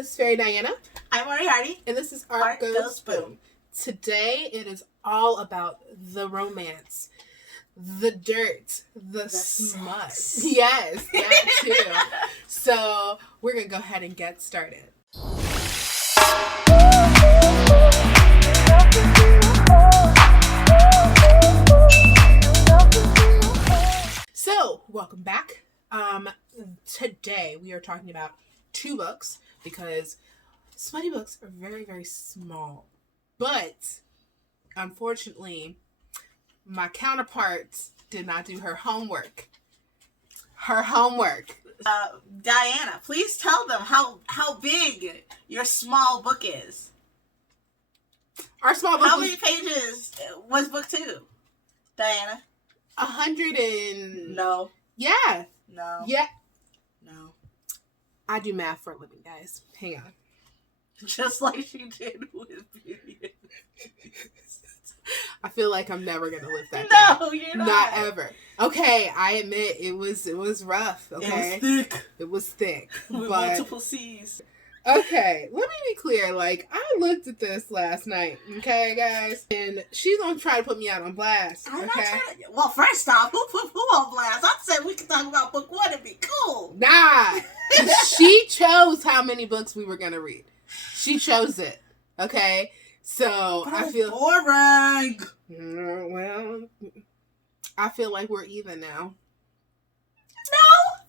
This is Fairy Diana. I'm Moriarty. And this is Art Goes Boom. Today it is all about the romance, the dirt, the smut. Sex. Yes, that too. So we're going to go ahead and get started. So, welcome back. Today we are talking about two books because smutty books are very, very small. But, unfortunately, my counterpart did not do her homework. Diana, please tell them how big your small book is. Our small book How many pages was book 2, Diana? 100 and... No. Yeah. No. Yeah. No. I do math for a living, guys. Hang on. Just like she did with Billionaire. I feel like I'm never going to live that down. No, you're not. Not ever. Okay, I admit it was rough, okay? It was thick. With but multiple C's. Okay, let me be clear. Like, I looked at this last night, okay, guys? And she's gonna try to put me out on blast, I'm okay? not trying to... Well, first off, who put who on blast? I said we could talk about book 1 and be cool. Nah! She chose how many books we were gonna read. She chose it, okay? So, But I feel... boring. Well, I feel like we're even now. No.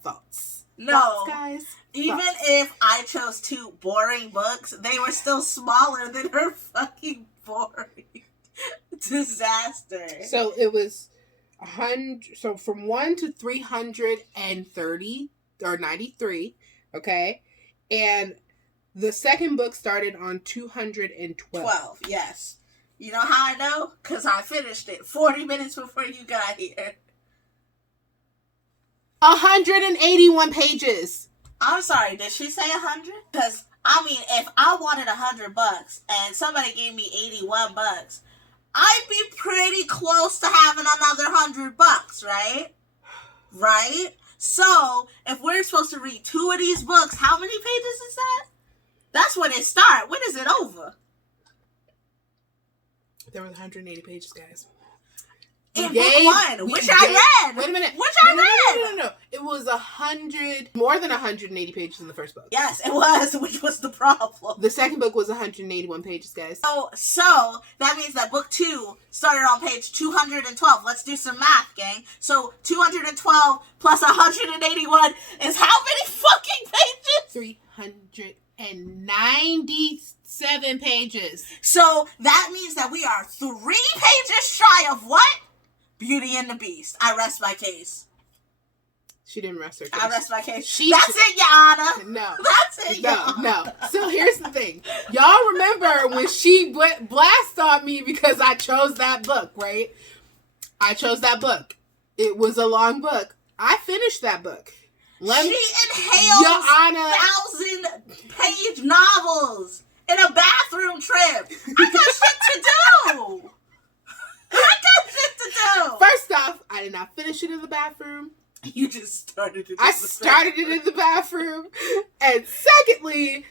Thoughts? No. Thoughts, guys? Even if I chose 2 boring books, they were still smaller than her fucking boring disaster. So it was 100. So from 1 to 330 or 93, okay, and the second book started on 212. 12, yes. You know how I know? Because I finished it 40 minutes before you got here. 181 pages. I'm sorry, did she say 100? Because, I mean, if I wanted $100 and somebody gave me $81, I'd be pretty close to having another $100, right? Right? So, if we're supposed to read 2 of these books, how many pages is that? That's when it starts. When is it over? There was 180 pages, guys. In book 1, which I read. Wait a minute. Which I read. No. It was more than 180 pages in the first book. Yes, it was, which was the problem. The second book was 181 pages, guys. So that means that book 2 started on page 212. Let's do some math, gang. So 212 plus 181 is how many fucking pages? 397 pages. So that means that we are 3 pages shy of what? Beauty and the Beast. I rest my case. She didn't rest her case. I rest my case. It, Your Honor. No. That's it, Your Honor. No. So here's the thing. Y'all remember when she blast on me because I chose that book, right? I chose that book. It was a long book. I finished that book. She inhaled Your Honor, 1,000-page novels in a bathroom trip. I got shit to do. First off, I did not finish it in the bathroom. You just started it. I started it in the bathroom. And secondly,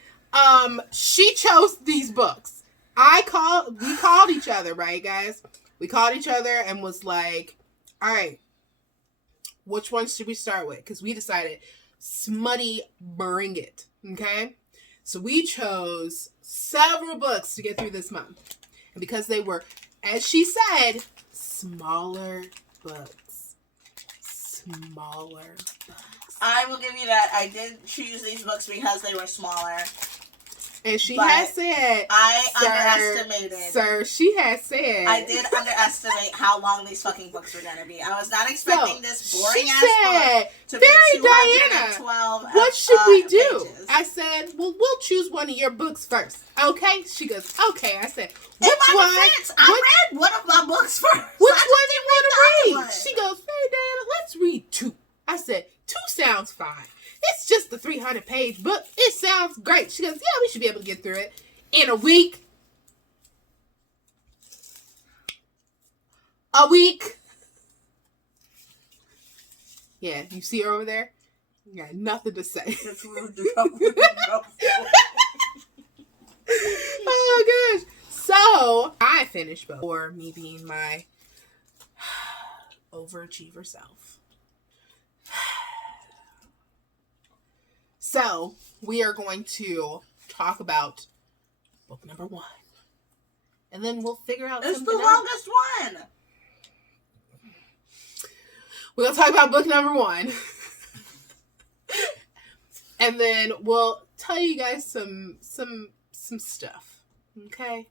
she chose these books. We called each other, right, guys? We called each other and was like, all right, which one should we start with? Because we decided smutty, bring it. Okay? So we chose several books to get through this month. And because they were, as she said, smaller books. I will give you that. I did choose these books because they were smaller. And she has said... underestimated. Sir, she has said... I did underestimate how long these fucking books were going to be. I was not expecting this boring-ass book to be 212 Diana, what should we do? Pages. I said, well, we'll choose one of your books first. Okay? She goes, okay. I said, which one? I read one of my books first. Which one do you want to read? One. She goes, hey, Diana, let's read 2. I said, 2 sounds fine. It's just a 300-page book. It sounds great. She goes, yeah, we should be able to get through it in a week. Yeah, you see her over there? You got nothing to say. finished both, or me being my overachiever self. So, we are going to talk about book number 1. And then we'll figure out It's something the else. longest one. We're going to talk about book number 1. And then we'll tell you guys some stuff. Okay?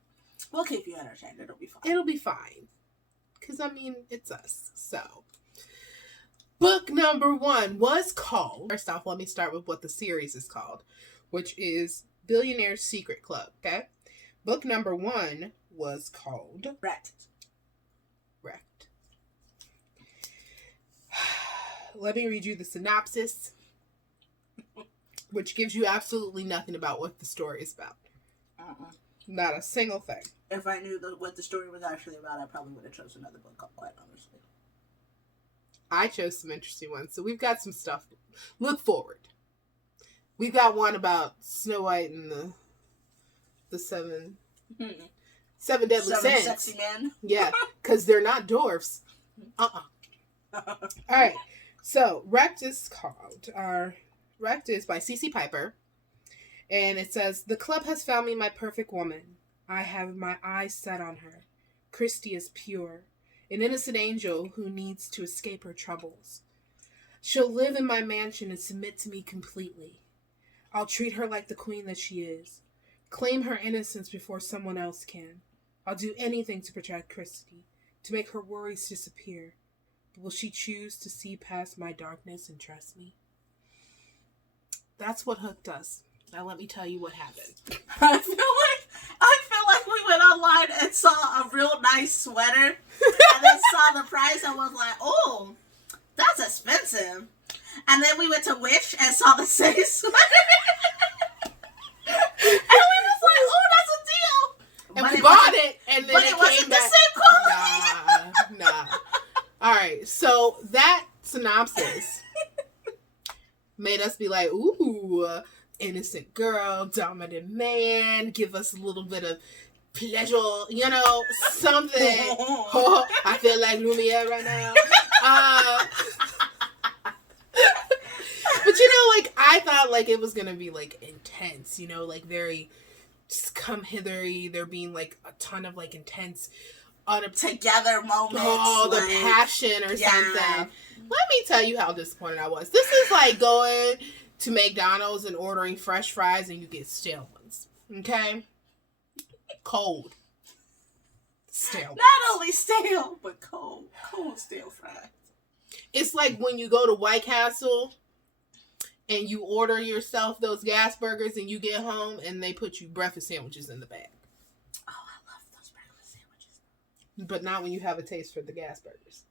We'll keep you entertained. It'll be fine. It'll be fine. Because, I mean, it's us. So, book number 1 was called... First off, let me start with what the series is called, which is Billionaire's Secret Club. Okay? Book number 1 was called... Wrecked. Let me read you the synopsis, which gives you absolutely nothing about what the story is about. Not a single thing. If I knew what the story was actually about, I probably would have chosen another book, quite honestly. I chose some interesting ones, so we've got some stuff. Look forward. We've got one about Snow White and the seven deadly sins. Sexy men. Yeah, because they're not dwarfs. All right. So, Wrecked is by C.C. Piper. And it says, the club has found me my perfect woman. I have my eyes set on her. Christy is pure, an innocent angel who needs to escape her troubles. She'll live in my mansion and submit to me completely. I'll treat her like the queen that she is. Claim her innocence before someone else can. I'll do anything to protect Christy, to make her worries disappear. But will she choose to see past my darkness and trust me? That's what hooked us. Now let me tell you what happened. I feel like we went online and saw a real nice sweater and then saw the price and was like, oh, that's expensive. And then we went to Wish and saw the same sweater. And we was like, oh, that's a deal. And but we bought it, and then but it wasn't came the back. same quality. Nah. All right, so that synopsis made us be like, ooh, innocent girl, dominant man, give us a little bit of pleasure, something. Oh, I feel like Lumiere right now. But I thought like it was gonna be like intense, like very just come hither, there being like a ton of like intense together moments. Oh, the passion or something. Let me tell you how disappointed I was. This is like going to McDonald's and ordering fresh fries and you get stale ones. Okay? Cold. Stale ones. Not only stale, but cold. Cold stale fries. It's like when you go to White Castle and you order yourself those gas burgers and you get home and they put you breakfast sandwiches in the bag. Oh, I love those breakfast sandwiches. But not when you have a taste for the gas burgers.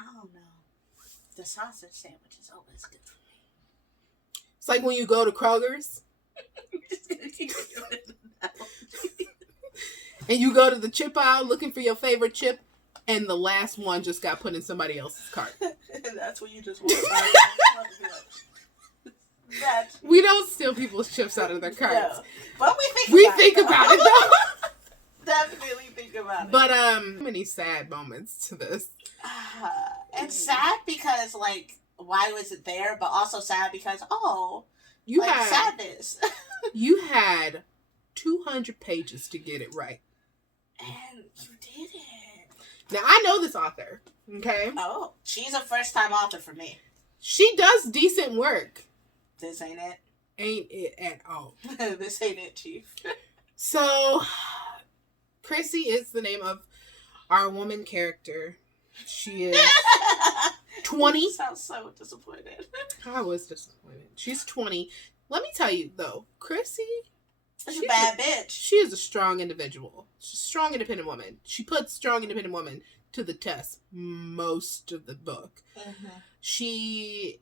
Oh, no. The sausage sandwich is always good for me. It's like when you go to Kroger's. We're just going to keep doing that. And you go to the chip aisle looking for your favorite chip, and the last one just got put in somebody else's cart. And that's when you just walk by. We don't steal people's chips out of their carts. No, but we think about it though. Definitely think about it. But many sad moments to this. It's sad because why was it there? But also sad because you had sadness. You had 200 pages to get it right, and you did it. Now I know this author. Okay. Oh, she's a first-time author for me. She does decent work. This ain't it. Ain't it at all. This ain't it, Chief. So, Chrissy is the name of our woman character. She is 20. You sound so disappointed. I was disappointed. She's 20. Let me tell you, though, Chrissy... She's a bad bitch. She is a strong individual. She's a strong, independent woman. She puts strong, independent woman to the test most of the book. Mm-hmm. She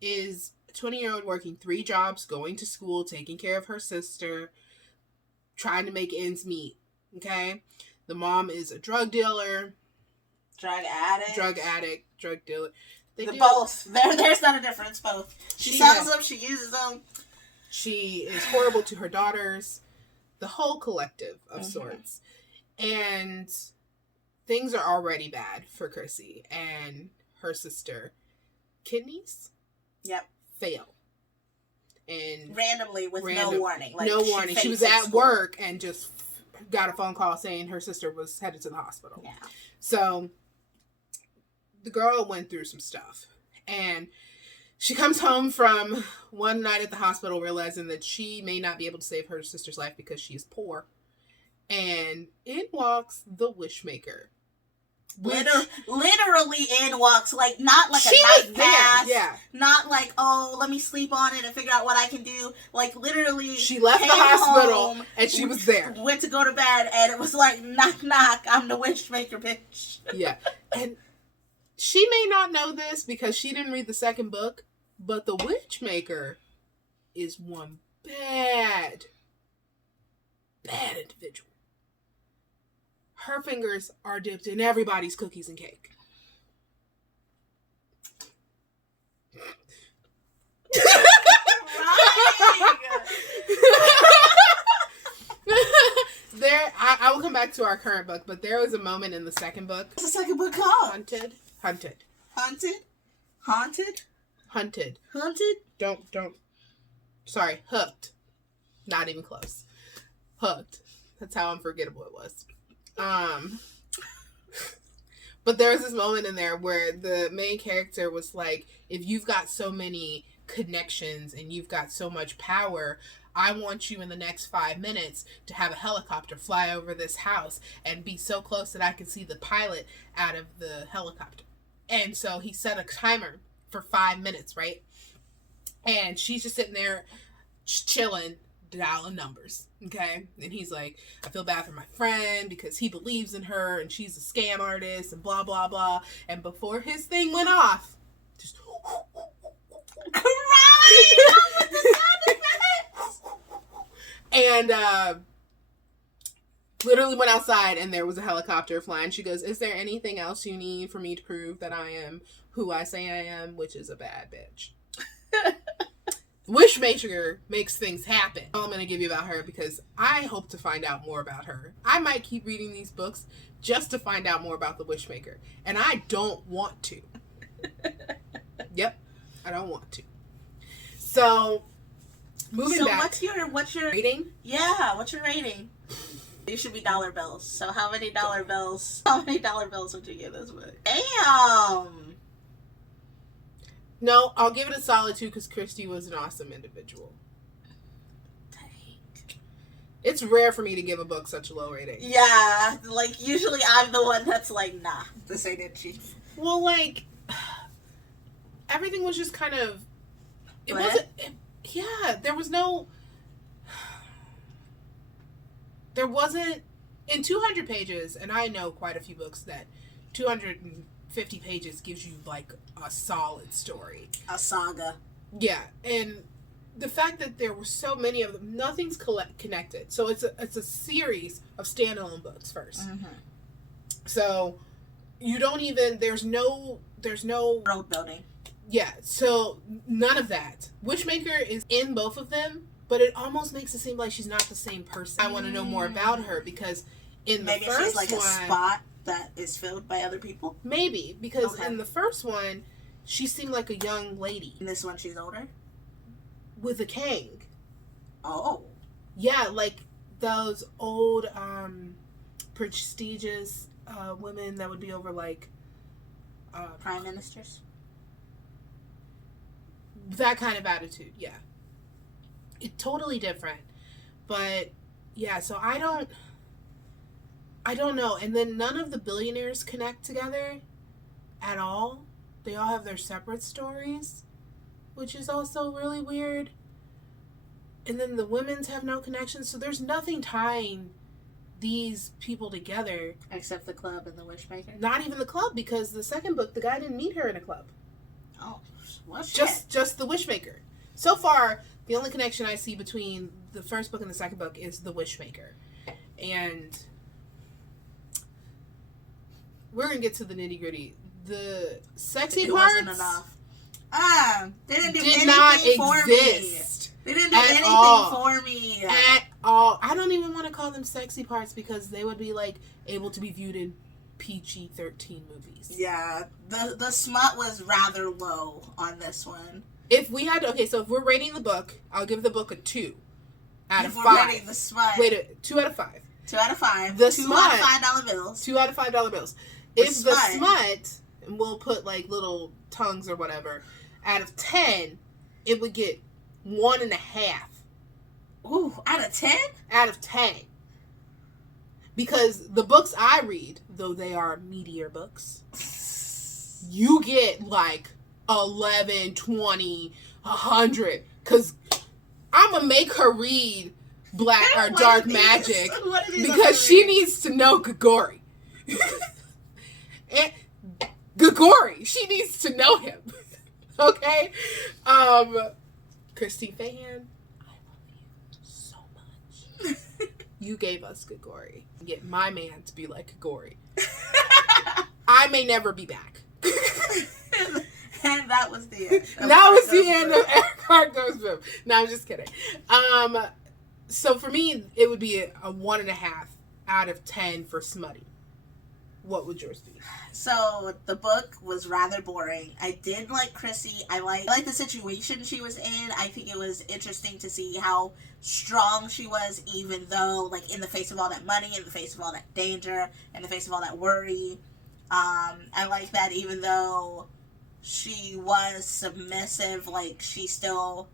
is a 20-year-old working 3 jobs, going to school, taking care of her sister, trying to make ends meet. Okay? The mom is a drug dealer. Drug addict, drug dealer. Both. There's not a difference. Both. She sells them. She uses them. She is horrible to her daughters. The whole collective of sorts. And things are already bad for Chrissy and her sister. Kidneys? Yep. Fail. And randomly with no warning. Like, no warning. She was at work and just got a phone call saying her sister was headed to the hospital. Yeah. So the girl went through some stuff. And she comes home from one night at the hospital realizing that she may not be able to save her sister's life because she is poor. And in walks the Wishmaker. Literally in walks, like, not like a night pass. Yeah. Not like, oh, let me sleep on it and figure out what I can do. Like, literally, she left the hospital and she was there. Went to go to bed and it was like, knock, knock, I'm the Wishmaker, bitch. Yeah. And she may not know this because she didn't read the second book, but the Witchmaker is one bad individual. Her fingers are dipped in everybody's cookies and cake. I will come back to our current book, but there was a moment in the second book. What's the second book called? Hunted. Don't. Sorry, Hooked. Not even close. Hooked. That's how unforgettable it was. But there was this moment in there where the main character was like, if you've got so many connections and you've got so much power, I want you in the next 5 minutes to have a helicopter fly over this house and be so close that I can see the pilot out of the helicopter. And so he set a timer for 5 minutes, right? And she's just sitting there chilling, dialing numbers, okay? And he's like, I feel bad for my friend because he believes in her and she's a scam artist and blah, blah, blah. And before his thing went off, just and literally went outside and there was a helicopter flying. She goes, is there anything else you need for me to prove that I am who I say I am, which is a bad bitch? Wishmaker makes things happen. All I'm going to give you about her because I hope to find out more about her. I might keep reading these books just to find out more about the Wishmaker. And I don't want to. Yep. I don't want to. So, moving back. So what's your rating? Yeah, what's your rating? These should be dollar bills. So how many dollar bills would you give this book? Damn. No, I'll give it a solid 2 because Christy was an awesome individual. Dang. It's rare for me to give a book such a low rating. Yeah, like, usually I'm the one that's like, nah, this ain't it, chief. Well, like, everything was just kind of, there wasn't, in 200 pages, and I know quite a few books that 250 pages gives you, like, a solid story. A saga. Yeah, and the fact that there were so many of them, nothing's connected. So it's a series of standalone books first. Mm-hmm. So you don't even, there's no world building. Yeah, so none of that. Wishmaker is in both of them, but it almost makes it seem like she's not the same person. I want to know more about her because in the first one... Maybe she's like a spot that is filled by other people? Maybe, because in the first one, she seemed like a young lady. In this one, she's older? With a cane. Oh. Yeah, like those old, prestigious women that would be over, like... prime ministers? That kind of attitude, yeah. It's totally different. But, yeah, so I don't know. And then none of the billionaires connect together at all. They all have their separate stories, which is also really weird. And then the women's have no connection. So there's nothing tying these people together. Except the club and the Wishmaker? Not even the club, because the second book, the guy didn't meet her in a club. Oh, well, just the Wishmaker. So far, the only connection I see between the first book and the second book is the Wishmaker. And we're going to get to the nitty gritty. The sexy parts wasn't enough. They didn't do did anything not for exist. Me. They didn't do anything for me. At all, I don't even want to call them sexy parts because they would be like able to be viewed in PG-13 movies. Yeah, the smut was rather low on this one. If we had to, okay, so if we're rating the book, I'll give the book a 2 out of 5. We're rating the smut. Wait, 2 out of 5. 2 out of 5. The 2 smut, out of $5 bills. 2 out of $5 bills. If the smut, and we'll put like little tongues or whatever, out of 10, it would get 1.5. Ooh, out of 10? Out of 10. Because the books I read, though they are meteor books, you get like 11, 20, 100. Because I'm going to make her read Black or Dark Magic because she needs to know Gagori. And Gagori, she needs to know him. Okay? Christine Fahan, I love you so much. You gave us Gagori. Get my man to be like Gagori. I may never be back. And that was the end. That was the end of Eric Hart Goes Boom. No, I'm just kidding. So for me, it would be a 1.5 out of 10 for smutty. What would yours be? So the book was rather boring. I did like Chrissy. I like the situation she was in. I think it was interesting to see how strong she was, even though, like, in the face of all that money, in the face of all that danger, in the face of all that worry. I like that even though she was submissive, like, she still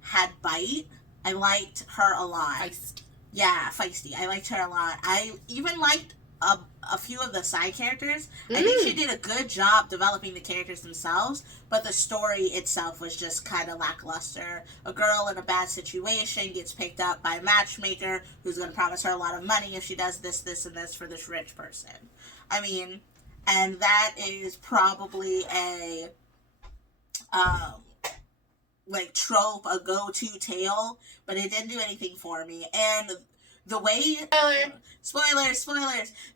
had bite. I liked her a lot. Feisty. Yeah, feisty. I liked her a lot. I even liked a few of the side characters. I think she did a good job developing the characters themselves, but the story itself was just kind of lackluster. A girl in a bad situation gets picked up by a matchmaker who's going to promise her a lot of money if she does this, this, and this for this rich person. I mean, and that is probably a like trope, a go-to tale, but it didn't do anything for me. And the way spoilers,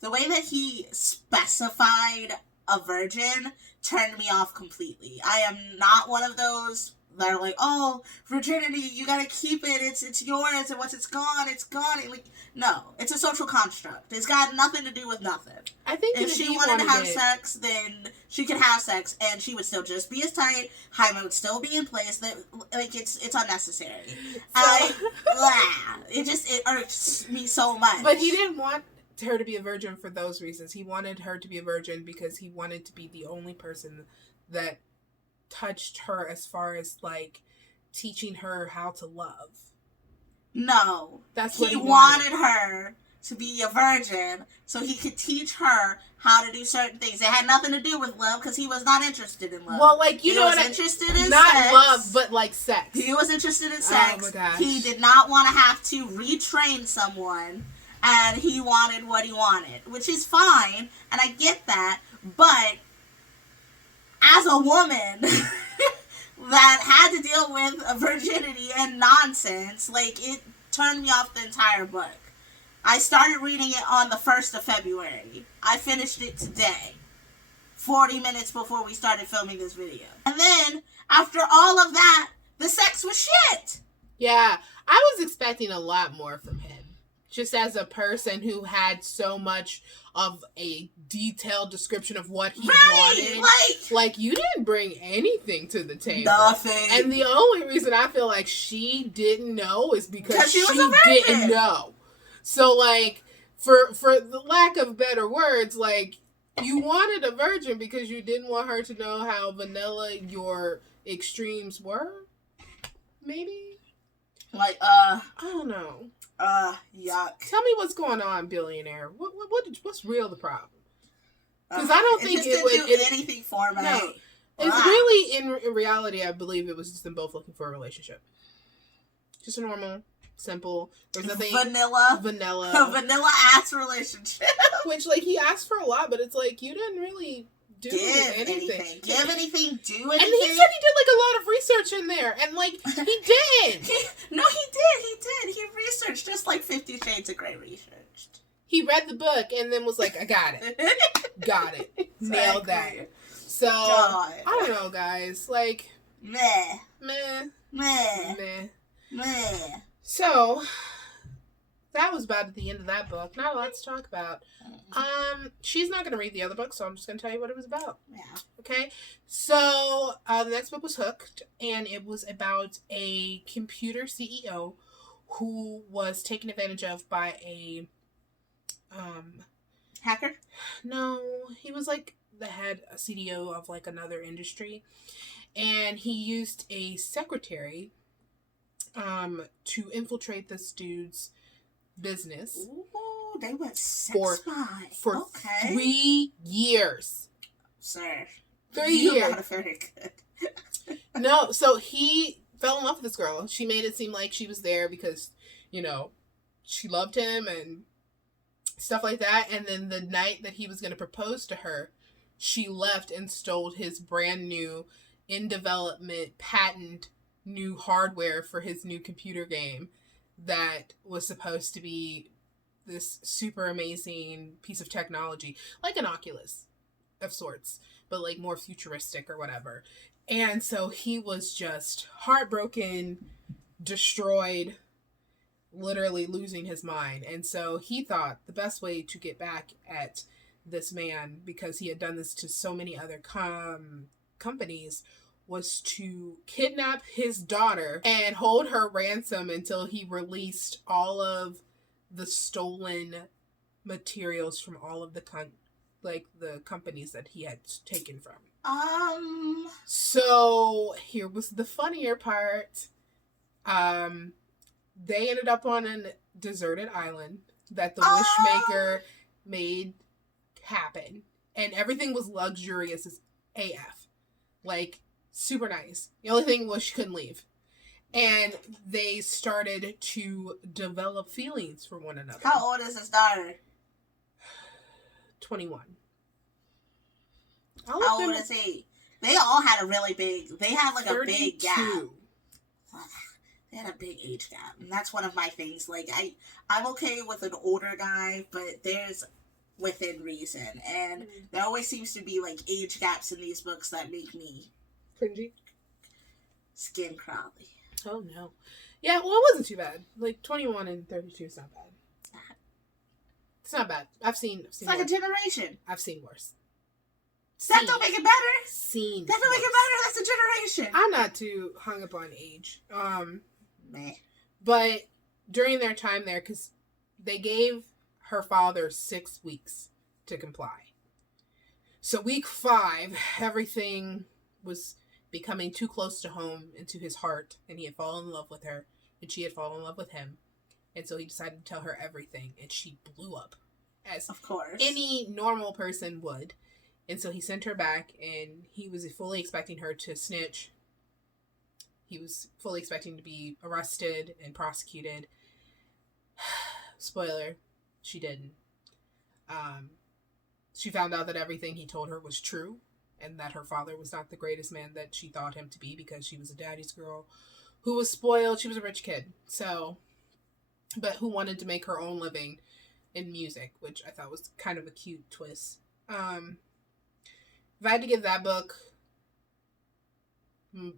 the way that he specified a virgin turned me off completely. I am not one of those that are like, oh, virginity, you gotta keep it, it's yours, and once it's gone, it's gone. Like, no, it's a social construct. It's got nothing to do with nothing. I think if she wanted to have sex, then she could have sex, and she would still just be as tight. Hymen would still be in place. That, like, it's unnecessary. It irks me so much. But he didn't want her to be a virgin for those reasons. He wanted her to be a virgin because he wanted to be the only person that touched her as far as, like, teaching her how to love. No. That's what he wanted her to be a virgin so he could teach her how to do certain things. It had nothing to do with love because he was not interested in love. Well, like, he was interested in not sex. Love, but like sex. He was interested in sex. Oh my gosh. He did not want to have to retrain someone, and he wanted what he wanted, which is fine, and I get that, but as a woman that had to deal with a virginity and nonsense, like, it turned me off the entire book. I started reading it on the 1st of February. I finished it today, 40 minutes before we started filming this video. And then, after all of that, the sex was shit. Yeah, I was expecting a lot more from him. Just as a person who had so much of a detailed description of what he wanted. Like, you didn't bring anything to the table. Nothing. And the only reason I feel like she didn't know is because she didn't know. So, like, for the lack of better words, like, you wanted a virgin because you didn't want her to know how vanilla your extremes were? Maybe? Like, I don't know. Yuck. Tell me what's going on, Billionaire. What's real the problem? Because I don't think it would do anything for me. No, it's really in reality. I believe it was just them both looking for a relationship. Just a normal, simple. There's nothing vanilla ass relationship. Which, like, he asked for a lot, but it's like you didn't really do anything. Do anything. And he said he did, like, a lot of research in there, and, like, he did. He did. He researched just like 50 Shades of Grey researched. He read the book and then was like, I got it. Exactly. Nailed that. So, I don't know, guys. Like, meh. Meh. So, that was about at the end of that book. Not a lot to talk about. She's not going to read the other book, so I'm just going to tell you what it was about. Yeah. Okay? So, the next book was Hooked, and it was about a computer CEO who was taken advantage of by a, hacker? No, he was like the head CDO of like another industry, and he used a secretary to infiltrate this dude's business. Ooh, they went sex spy. For okay. 3 years. Sir. 3 years. You're not very good. No, so he fell in love with this girl. She made it seem like she was there because, you know, she loved him and stuff like that. And then the night that he was going to propose to her, she left and stole his brand new, in development, patent new hardware for his new computer game that was supposed to be this super amazing piece of technology, like an Oculus of sorts, but like more futuristic or whatever. And so he was just heartbroken, destroyed, literally losing his mind. And so he thought the best way to get back at this man, because he had done this to so many other companies, was to kidnap his daughter and hold her ransom until he released all of the stolen materials from all of the the companies that he had taken from. So here was the funnier part. They ended up on a deserted island that the Wishmaker made happen, and everything was luxurious as AF, like super nice. The only thing was she couldn't leave, and they started to develop feelings for one another. How old is his daughter? 21. How old is he? They all had a really big. They had like 32. A big gap. They had a big age gap, and that's one of my things. Like I'm okay with an older guy, but there's within reason, and there always seems to be like age gaps in these books that make me cringy, skin crawly. Oh no, yeah. Well, it wasn't too bad. Like 21 and 32 is not bad. It's not bad. I've seen. It's like worse. A generation. I've seen worse. That don't make it better. Seen. That don't make it better. That's a generation. I'm not too hung up on age. Meh. But during their time there, because they gave her father 6 weeks to comply. So week 5, everything was becoming too close to home and to his heart, and he had fallen in love with her, and she had fallen in love with him. And so he decided to tell her everything, and she blew up, as of course any normal person would. And so he sent her back, and he was fully expecting her to snitch. He was fully expecting to be arrested and prosecuted. Spoiler, she didn't. She found out that everything he told her was true, and that her father was not the greatest man that she thought him to be, because she was a daddy's girl who was spoiled. She was a rich kid, but who wanted to make her own living in music, which I thought was kind of a cute twist. If I had to give that book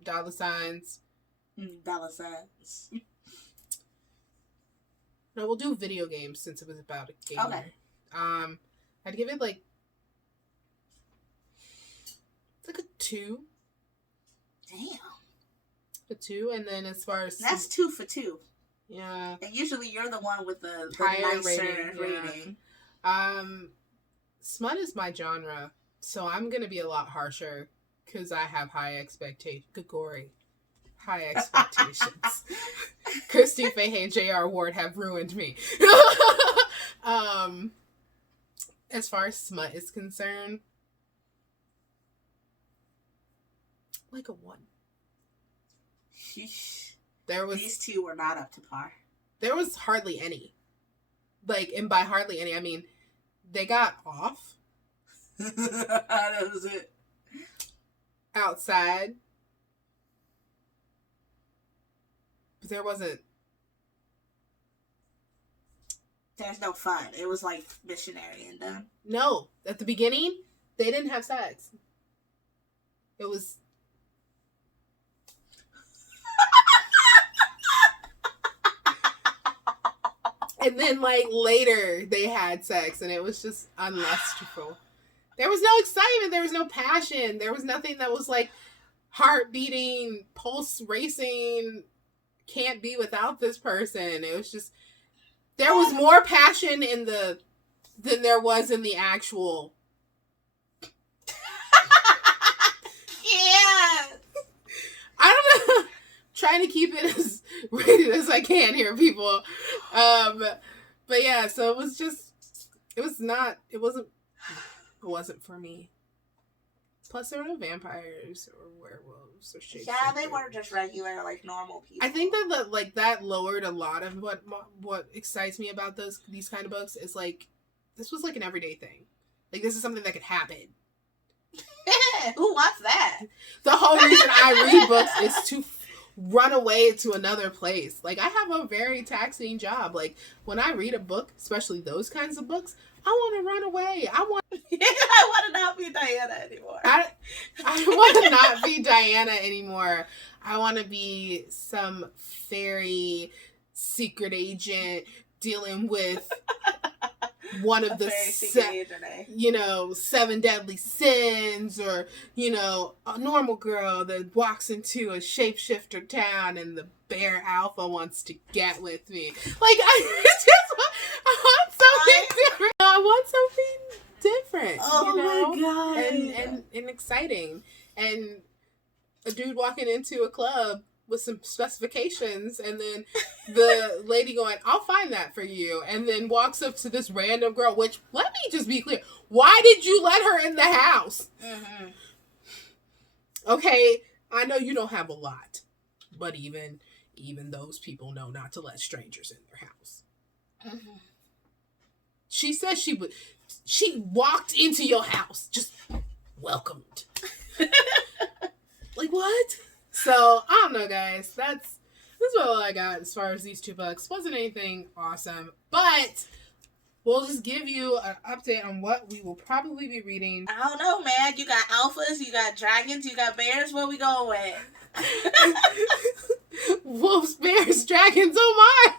dollar signs. Dollar signs. No, we'll do video games since it was about a gamer. Okay. I'd give it like a 2. Damn. A 2, and then as far as that's 2 for 2. Yeah. And usually you're the one with the higher nicer rating. Smut is my genre, so I'm gonna be a lot harsher because I have high expectations. Good gory. High expectations. Christy Fahey and J.R. Ward have ruined me. As far as smut is concerned, like a 1. These two were not up to par. There was hardly any. Like, and by hardly any, I mean they got off. That was it. Outside. But there wasn't. There's no fun. It was like missionary and done. No. At the beginning, they didn't have sex. It was. And then, like, later they had sex, and it was just unlustful. There was no excitement. There was no passion. There was nothing that was, like, heart beating, pulse racing, can't be without this person. It was just, there was more passion than there was in the actual. Yeah. I don't know. Trying to keep it as rated as I can here, people. But yeah, so it wasn't for me. Plus, there were no vampires or werewolves or shit. Yeah, they were just regular, like, normal people. I think that that lowered a lot of what excites me about these kind of books. Is like, this was like an everyday thing. Like, this is something that could happen. Who wants that? The whole reason I read books is to run away to another place. Like, I have a very taxing job. Like, when I read a book, especially those kinds of books, I want to run away. I want to not be Diana anymore. I want to not be Diana anymore. I want to be some fairy secret agent dealing with one of the 7 deadly sins, or a normal girl that walks into a shapeshifter town and the bear alpha wants to get with me. Like, I want something different. I want something different. Oh my god. And exciting. And a dude walking into a club with some specifications, and then the lady going, I'll find that for you, and then walks up to this random girl, which, let me just be clear, why did you let her in the house? Mm-hmm. Okay, I know you don't have a lot, but even those people know not to let strangers in their house. Mm-hmm. She said she walked into your house, just welcomed. Like, what? So, I don't know, guys. That's all I got as far as these 2 books. Wasn't anything awesome, but we'll just give you an update on what we will probably be reading. I don't know, man. You got alphas, you got dragons, you got bears. Where we going with? Wolves, bears, dragons, oh my!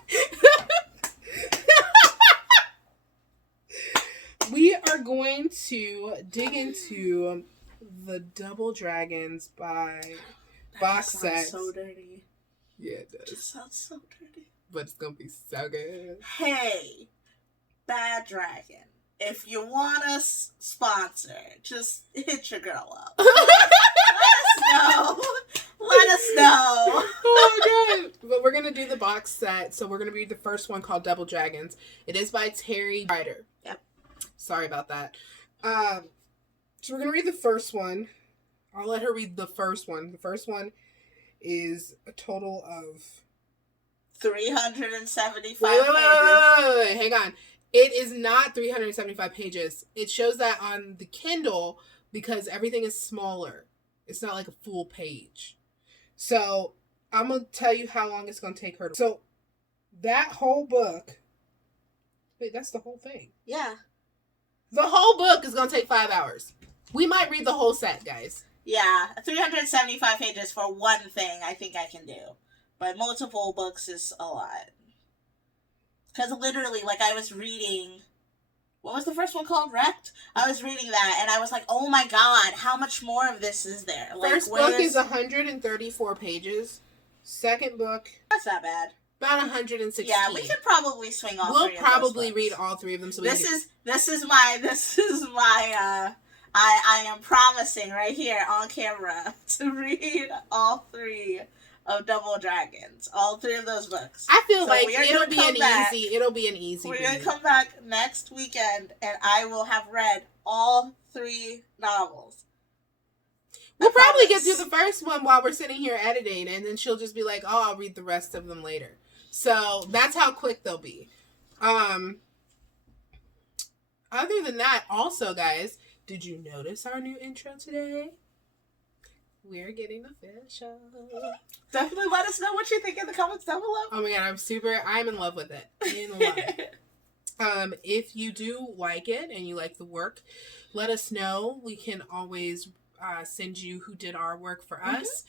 We are going to dig into the Double Dragons by box set. So dirty. Yeah, it does. It just sounds so dirty. But it's gonna be so good. Hey, Bad Dragon, if you want us sponsored, just hit your girl up. Let us know. Oh my god. But we're gonna do the box set, so we're gonna read the first one called Double Dragons. It is by Terry Ryder. Yep. Sorry about that. So we're gonna read the first one. I'll let her read the first one. The first one is a total of 375 pages. Wait. Hang on. It is not 375 pages. It shows that on the Kindle because everything is smaller. It's not like a full page. So I'm going to tell you how long it's going to take her. So that whole book. Wait, that's the whole thing. Yeah. The whole book is going to take 5 hours. We might read the whole set, guys. Yeah, 375 pages for one thing I think I can do. But multiple books is a lot. Because literally, like, I was reading... What was the first one called? Wrecked? I was reading that, and I was like, oh my god, how much more of this is there? Like, first book is 134 pages. Second book... That's not bad. About 116. Yeah, we could probably swing all we'll three of those probably books. Read all 3 of them. So this is my I am promising right here on camera to read all 3 of Double Dragons. All 3 of those books. I feel like it'll be an easy We're read. going to come back next weekend and I will have read all 3 novels. We'll probably get through the first one while we're sitting here editing, and then she'll just be like, oh, I'll read the rest of them later. So that's how quick they'll be. Other than that, also, guys, did you notice our new intro today? We're getting official. Definitely let us know what you think in the comments down below. Oh my god, I'm in love with it. If you do like it and you like the work, let us know. We can always Sinju, who did our work for us.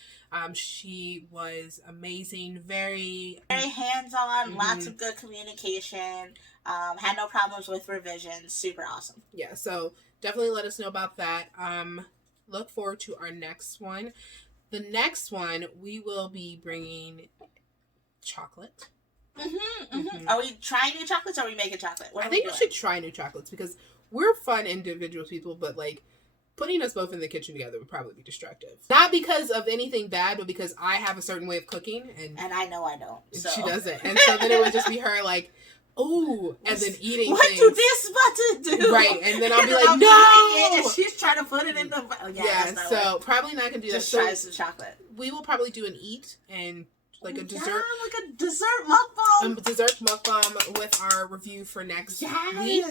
She was amazing, very hands-on, lots of good communication, had no problems with revisions, super awesome. Yeah, so definitely let us know about that. Look forward to our next one. The next one, we will be bringing chocolate. Are we trying new chocolates or are we making chocolate? I think we should try new chocolates because we're fun individual people, but like putting us both in the kitchen together would probably be destructive. Not because of anything bad, but because I have a certain way of cooking and I know I don't. So. She doesn't. And so then it would just be her like, oh, and then eating what things. What do this button do? Right, and then I'll be like, no! And she's trying to put it in the... so probably not going to do just that. Just try so some chocolate. We will probably do an eat and like a dessert. Yeah, like a dessert mukbang. Dessert mukbang with our review for next week.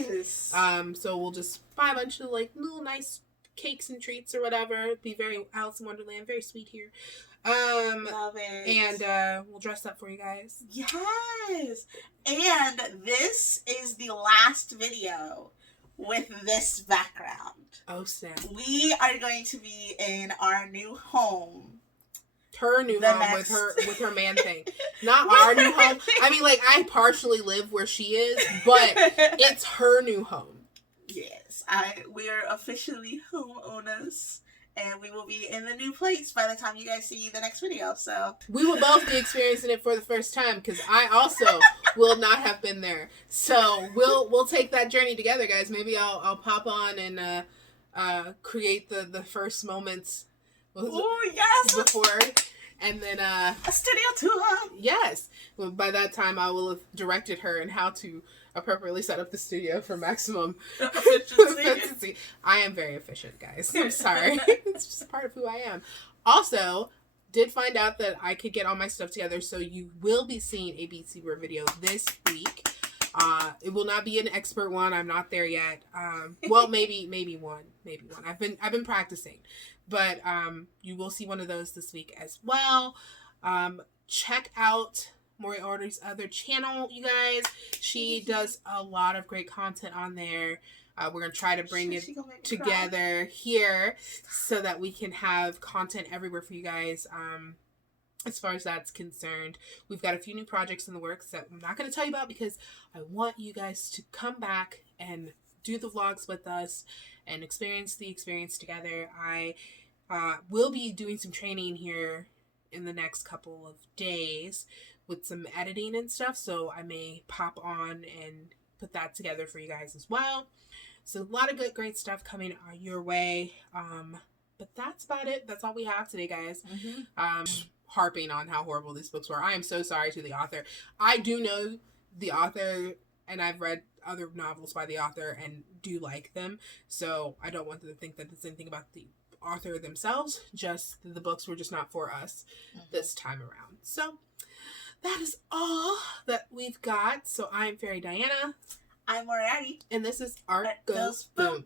So we'll just buy a bunch of like little nice cakes and treats or whatever. Be very Alice in Wonderland, very sweet here. Love it. And we'll dress up for you guys. Yes. And this is the last video with this background. Oh snap. We are going to be in our new home. Her new home with her man thing. Not our new home. I mean, like, I partially live where she is, but it's her new home. Yes. We are officially homeowners. And we will be in the new place by the time you guys see the next video. So we will both be experiencing it for the first time because I also will not have been there. So we'll take that journey together, guys. Maybe I'll pop on and create the first moments. Oh yes! Before, and then a studio tour. Yes. Well, by that time, I will have directed her in how to appropriately set up the studio for maximum efficiency. I am very efficient, guys. I'm sorry. It's just a part of who I am. Also, did find out that I could get all my stuff together, so you will be seeing a Beat Seawear video this week. It will not be an expert one. I'm not there yet. Well, maybe one. I've been practicing, but you will see one of those this week as well. Check out Mori Order's other channel, you guys. She does a lot of great content on there. We're gonna try to bring it together here so that we can have content everywhere for you guys. As far as that's concerned, we've got a few new projects in the works that I'm not going to tell you about because I want you guys to come back and do the vlogs with us and experience the experience together. I will be doing some training here in the next couple of days with some editing and stuff, so I may pop on and put that together for you guys as well. So a lot of great stuff coming your way. But that's about it. That's all we have today, guys. Harping on how horrible these books were. I am so sorry to the author. I do know the author, and I've read other novels by the author and do like them, so I don't want them to think that it's anything about the author themselves, just the books were just not for us this time around. So that is all that we've got. So I'm Fairy Diana. I'm Moriarty. And this is Art Goes Boom.